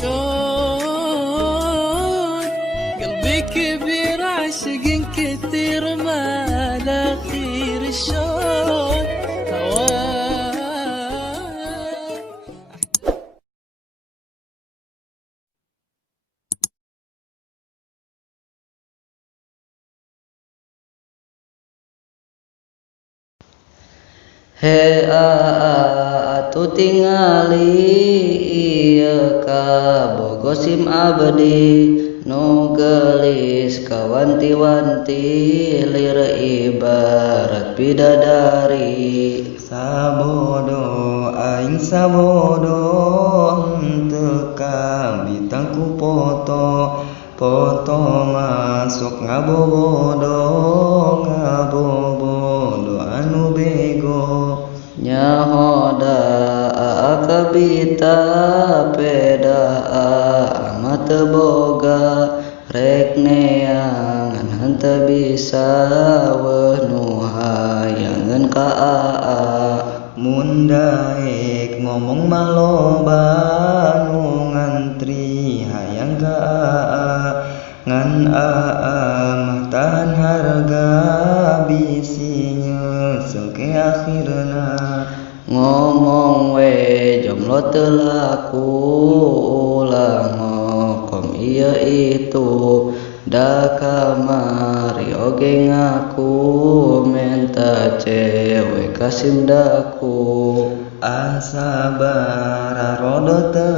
شلون قلبي كبير عاشق كثير ما لا خير شلون هواك. He atu tingali ieu ka boga sim abdi nu gelis kawanti-wanti lir ibarat bidadari. Sabodo aing sabodo henteu ka bitangku foto masuk ngabobodo anu bego. Nyahoda akabita peda amat teu boga rek neangan henteu bisa weuh nu hayangeun ka Mun daek ngomong maloba nu ngantri hayang ka ngan mah tahan harga bisi nyesel ke akhirna. ngomong we jomblo teu laku ulah ngokom ieu itu da kamari oge ngaku menta cewek kasim daku. Sabar rodo teu